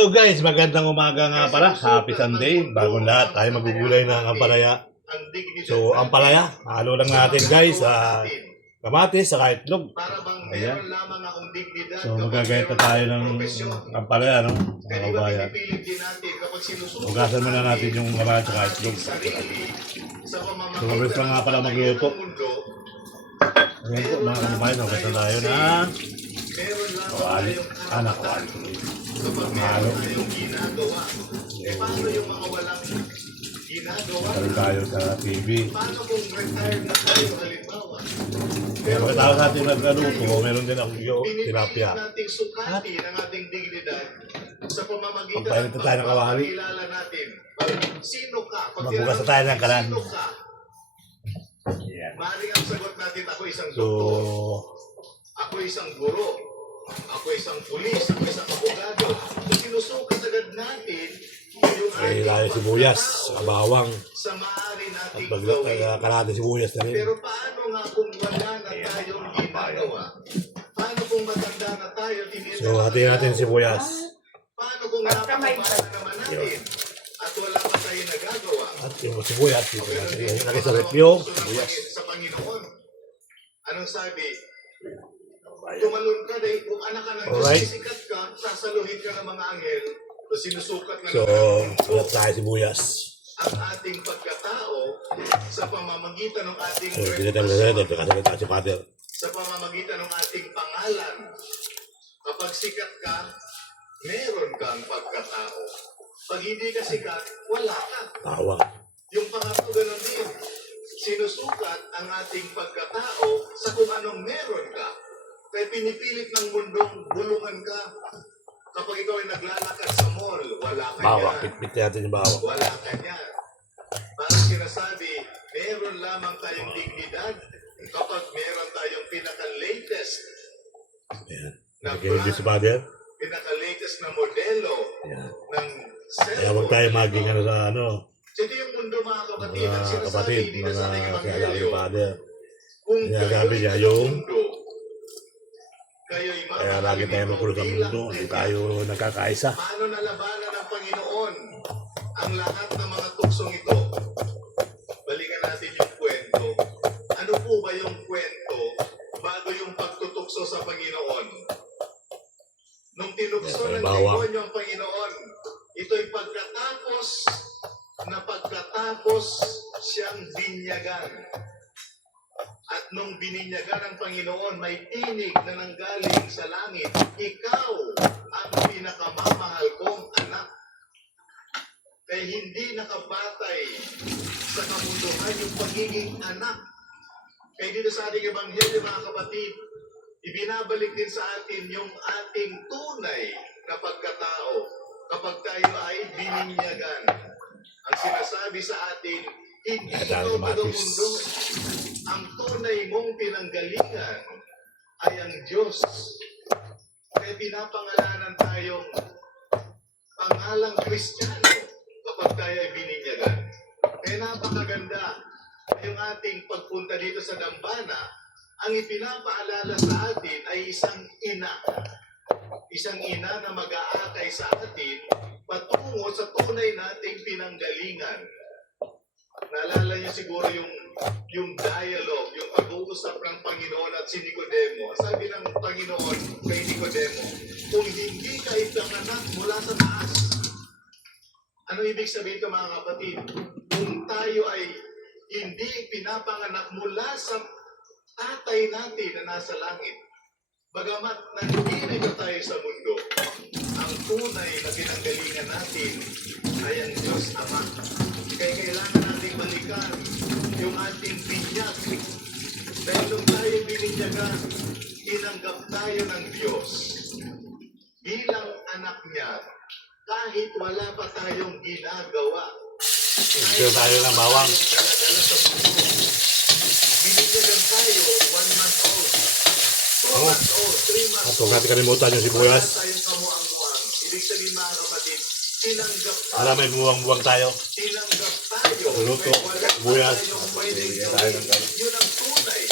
So guys, magandang umaga nga pala. Happy Sunday. Bagong lahat, tayo magugulay ng ampalaya. So, ampalaya, halo lang natin guys. Kamatis, saka itlog. Ayan. So, magagayat na tayo ng ampalaya, no? Mga kabayan. Hugasan muna natin yung kamatis, saka itlog. So, mabilis lang nga pala magluto. Ayan po, mga kabayan, hugasan tayo na kawali. Kawali. Mahalo. Tayo tayo sa TV. Kaya pagkatapos natin nagluto, meron din ako yung tilapia. At pagpainit na tayo ng kawali, magbukas na tayo ng kalan. So, ako isang guro. Ako isang pulis, ako isang abogado. Sinusukat agad natin yung ay layo sibuyas, bawang, sa maaari at nating gawin. kalahati sibuyas na rin. Pero paano nga kung wala na tayong ginagawa? Paano kung matanda na tayo? So, hatiin natin sibuyas. Paano kung napakabala naman natin? At wala pa tayo nagagawa? At yung sibuyas, dito natin ilagay sa rep yung sibuyas. Sa Panginoon. Anong sabi? Tumalon ka dahil kung anak ka ng Diyos, sisikat ka, sasaluhin ka ng mga anghel, o sinusukat na so, ulat tayo sibuyas. ang ating pagkatao sa pamamagitan ng ating So, hindi tayo magsasalita, kakasalita si Father. sa pamamagitan ng ating pangalan. Kapag sikat ka, meron kang pagkatao. Pag hindi ka sikat, wala ka. Tawa. Yung pangatlo, ganun din. Sinusukat ang ating pagkatao sa kung anong meron ka. Kaya pinipilit ng mundong bulungan ka. Kapag ikaw ay naglalakad sa mall, wala ka Bawang, niyan. pitpit natin yung bawang. Wala ka niyan. Parang sinasabi, meron lamang tayong dignidad kapag meron tayong pinaka-latest Ayan. na Nagkinig din si Father. pinaka-latest na modelo Ayan. ng Kaya cellphone. huwag tayo maging ano sa ano, Ito yung mundo mga kapatid. Ang mga sinasabi kapatid, dito sa ating mga kaya ni Ebanghelyo. Father. Kung Sinasabi niya kayo'y yung mundo, kayo'y kaya lagi tayo magkulong sa mundo, hindi tayo nagkakaisa. Paano nalabanan ng Panginoon ang lahat ng mga tuksong ito? Balikan natin yung kwento. Ano po ba yung kwento bago yung pagtutukso sa Panginoon? Nung tinukso ng Bawang. demonyo ang Panginoon, ito'y pagkatapos siyang binyagan. At nung bininyagan ng Panginoon, may tinig na nanggaling sa langit, ikaw ang pinakamamahal kong anak. Kaya hindi nakabatay sa kamunduhan yung pagiging anak. Kaya dito sa ating Ebanghelyo, mga kapatid, ibinabalik din sa atin yung ating tunay na pagkatao kapag tayo ay bininyagan. Ang sinasabi sa atin, hindi ikaw taga-mundo. Ang tunay mong pinanggalingan ay ang Diyos. Kaya pinapangalanan tayong pangalang Kristiyano kapag tayo ay bininyagan. Kaya napakaganda yung ating pagpunta dito sa dambana. Ang ipinapaalala sa atin ay isang ina. Isang ina na mag-aakay sa atin patungo sa tunay nating pinanggalingan. Naalala niyo siguro yung dialogue, yung pag-uusap ng Panginoon at si Nicodemo. Sabi ng Panginoon kay Nicodemo, kung hindi ka ipanganak mula sa taas, ano ibig sabihin ito mga kapatid? Kung tayo ay hindi pinapanganak mula sa tatay natin na nasa langit, bagamat nandito tayo sa mundo, ang tunay na pinanggalingan natin ay ang Diyos Ama. Kaya kailangan natin balikan yung ating binyag. Dahil nung tayo bininyagan, tinanggap tayo ng Diyos bilang anak niya kahit wala pa tayong ginagawa. Ito tayo ng bawang. Bininyagan tayo 1 month old, 2 months old, 3 months At huwag natin kalimutan yung sibuyas. wala tayong kamuang-muang. Ibig sabihin mga kapatid, tinanggap tayo. Alam, may buwang-buwang tayo. Tinanggap tayo. Luto, Kaya wala sibuyas. tayong pwedeng Tayo gawin. ng Yun ang tunay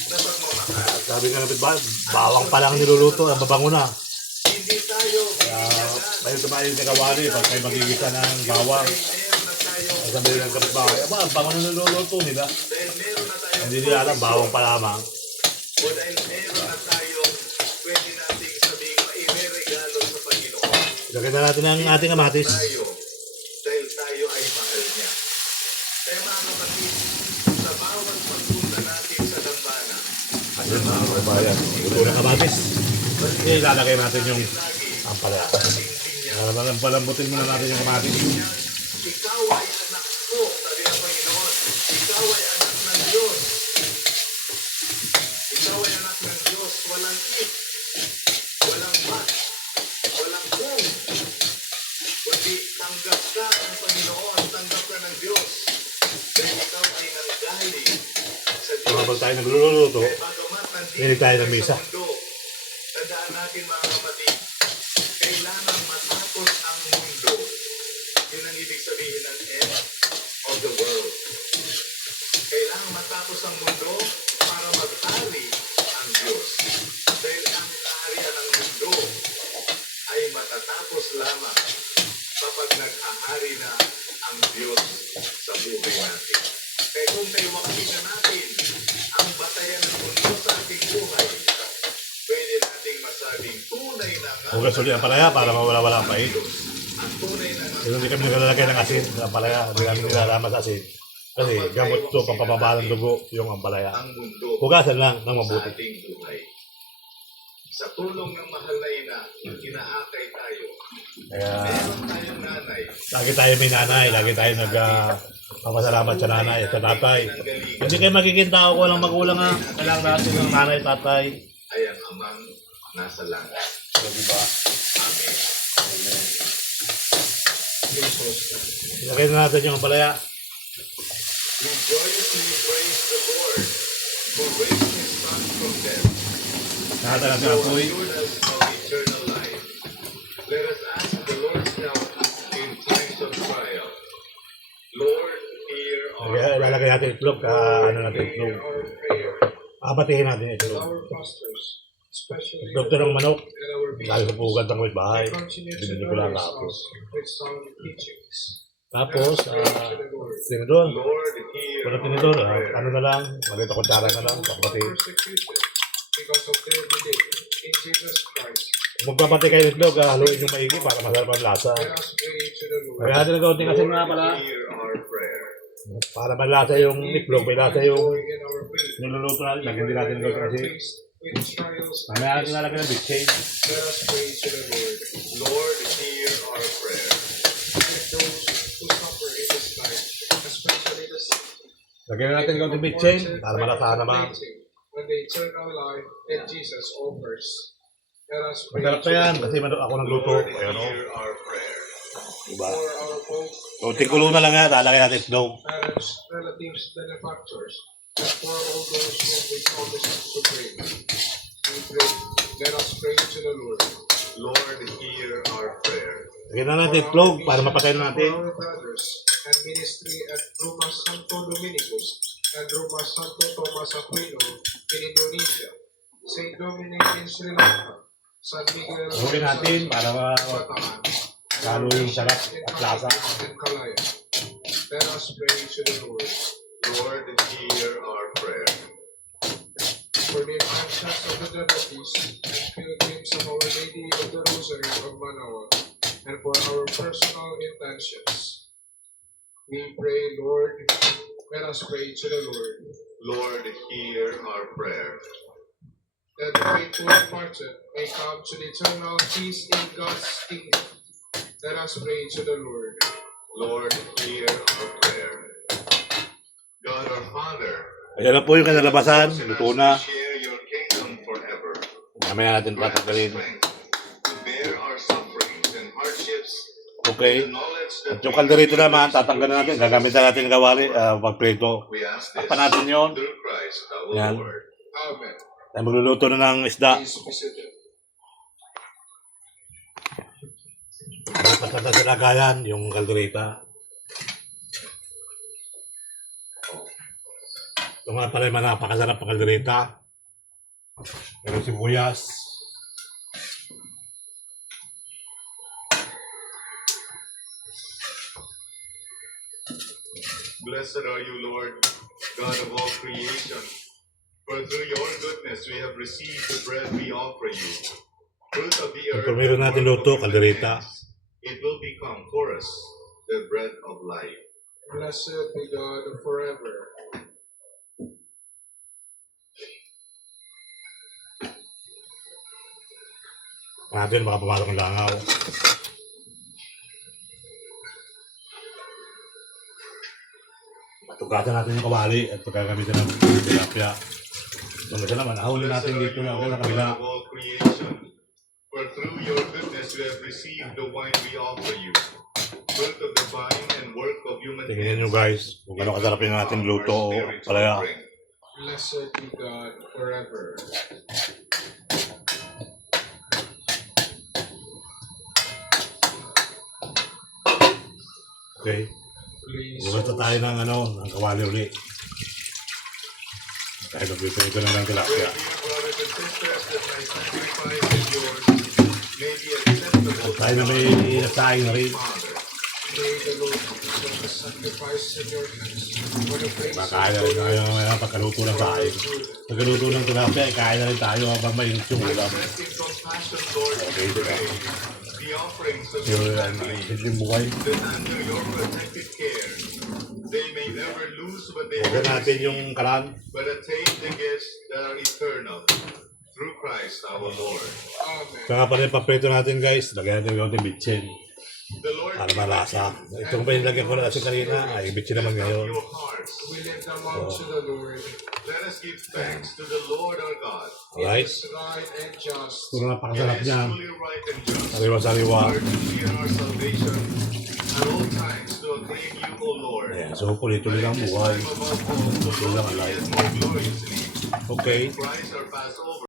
na pagmamahal. Sabi nga ng bawang pa lang niluluto, ang babango na. Hindi tayo binigyan May tumayo sa kawali pag kayo magigisa ng bawang. Meron na tayong Ang sabi ng kapitbahay, aba, ang bango na niluluto nila. dahil meron na tayong Hindi nila alam, bawang pa lamang. o dahil meron na tayong pwede nating sabihin maireregalo sa Panginoon. Lagyan na natin ang ating kamatis. Tayo, dahil tayo ay mahal niya. Kaya mga kapatid, sa bawat pagpunta natin sa dambana, Ayun mga kabayan, luto ng kamatis. Ilalagay natin yung lagi ampalaya. ating binya. Palambutin muna natin yung kamatis. Ikaw ay anak ko, sabi ng Panginoon. Ikaw ay anak ng Diyos. Ikaw ay anak ng Diyos. Walang if, walang but, walang kung. Kundi tanggap ka ng Panginoon, tanggap ka ng Diyos. Dahil ikaw ay nanggaling sa So, habang Diyos. tayo nagluluto, Kaya bagamat nandito Hilig tayo ng sa misa. mundo, tandaan natin mga kapatid, kailangan matapos ang mundo. Yun ang ibig sabihin ng end of the world. Kailangan matapos ang mundo para mag-ari ang Diyos. Dahil ang kaharian ng mundo ay matatapos lamang kapag nag-ahari na ang Diyos sa buhay natin. Kaya kung kaiwakin na natin ang batayan ng mundo sa ating buhay, pwede nating masabing tunay na nga hugas ulit ang palaya para mawala-wala ang pait. ang tunay na nga Kasi hindi kami naglalagay ng asin sa ampalaya. Hindi kami nilalaman sa asin. Kasi gamot ito, pampababa ng dugo yung ampalaya. ang mundo Hugasan lang ng sa mabuti. ating buhay. Sa tulong ng mahal na ina, inaakay tayo. Kaya Meron tayong nanay. lagi tayo may nanay, lagi tayo nagpapasalamat sa nanay at sa tatay. Hindi kayo magiging tao ko walang magulang ha. Kailangan natin ng nanay, tatay. Ay ang amang nasa langit. So, diba? Amen. Lagay na natin yung ampalaya. We joyously praise the Lord who raised his son from death. Nakata natin So ang apoy. assured us of eternal life. Let us ask the Lord's help in times of trial. Lord, hear our Lalagay natin itlog, ano natin itlog. our prayer. Papatihin natin itlog. Our pastors, especially Itlog to ng manok. and our Lalo sa pugad ng may bahay. continue to Binili ko lang nourish tapos. us with sound teachings. Tapos, To the Lord. tinidor. Lord, hear Pero our tinidor, prayer. ano na lang, malito kutsara na lang, Who are papati. persecuted because of their belief in Jesus Christ. Kung magpapati kayo ng itlog, haluin yung maigi para masarap ang lasa. Let us pray to the Lord. Kaya natin ng kaunting asin nga pala. Hear our prayer. Para malasa yung itlog, may lasa yung Joy in our faith. niluluto natin. Lagyan din natin ng kaunting asin. Faced with trials and Mamaya natin nalagyan ng bitchin. let us pray to the Lord. Lord, hear our prayer. Let those who suffer in this life, especially the sick, Lagyan natin ng kaunting bitchin para malasa naman. when the eternal life that Jesus offers. Let us pray Masarap pa yan kasi ako nagluto. Lord, Ayan o. hear our prayer. Diba? for our both Kaunting kulo na lang yan, lalagyan natin itlog. parents, relatives, benefactors, and for all those whom we promise to pray. We pray. Let us pray to the Lord. Lord, hear our prayer. Lagyan na natin itlog para mapatay na natin. For our brothers and ministry at Rumah Santo Dominicus and Rumah Santo Tomas Aquino in Indonesia, St. Dominic in Sri Lanka, San Miguel Huwagin natin para Bataan, lalo yung sarap at lasa. and Kalaya. Let us pray to the Lord. Lord, hear our prayer. For the intentions of the devotees and pilgrims of Our Lady of the Rosary of Manaoag, and for our personal intentions, we pray, Lord. Let us pray to the Lord. Lord, hear our prayer. That the faithful departed may come to the eternal peace in God's kingdom. Let us pray to the Lord. Lord, hear our prayer. God our Father, Ayan na po yung kanalabasan. Luto na. share your kingdom forever. Mamaya natin Grant us tatanggalin. strength to bear our sufferings and hardships. Okay. The knowledge that At yung kalderito naman, tatanggalin natin. Gagamitan natin ng kawali pagprito. we ask this Takpan natin yun. through Christ our Yan. Lord. Amen. Ay magluluto na ng isda. Please be seated. Patata sa lagayan, yung kalderita. Ito nga pala yung napakasarap ng kalderita. Pero sibuyas. Blessed are you, Lord, God of all creation. For through your goodness we have received the bread we offer you. Fruit of the earth, Kung meron natin and work luto, of human kaldereta. hands, it will become for us the bread of life. Blessed be God forever. Natin, baka pumasok ng langaw. Tugasan natin yung kawali at pagkagamitan ng tilapia. Kung gusto naman, ahuli natin dito na Lord, sa kabila. God of all creation. For through your goodness we have received the wine we offer you. Fruit of the vine and work of human Tingnan nyo hands. guys, kung gano'ng kasarap yung ating luto o palaya. Blessed be God forever. Okay, Please. bumasta tayo ng ng kawali uli. Kahit nagpipinito na lang tilapia. Dear brothers and sisters, that my sacrifice and yours may be acceptable Tayo na may inasahin na rin. Father. May the Lord accept the sacrifice in your hands for the praise Makain na rin tayo mamaya pagkaluto ng saing. Pagkaluto ng tilapia, kain na rin tayo habang mainit yung ulam. Expressing compassion, Lord, Okay, we diba? pray. The offerings of So, your family, simpleng buhay. that under your protective care, they may never lose what they Huwag have natin yung received, kalan. but attain the gifts that are eternal. Through Christ our Lord. Amen. Kaya pala yung paprito natin guys, lagyan natin yung bitchin. The Lord Para be with malasa. you. Itong pa yung lagyan ko na kasi kanina, ay bitchin naman ngayon. Your hearts. We lift them up to the Lord. Let us give thanks to the Lord our God. Alright? It is right and just. Puro It napakasarap is niyan. truly right and just. Sariwa-sariwa. Our duty and our salvation at all times to acclaim you, O Lord. Ayan, so tuloy-tuloy lang buhay. Time above all, to Yun lang love you ang yet life. more gloriously. Okay. Christ our Passover.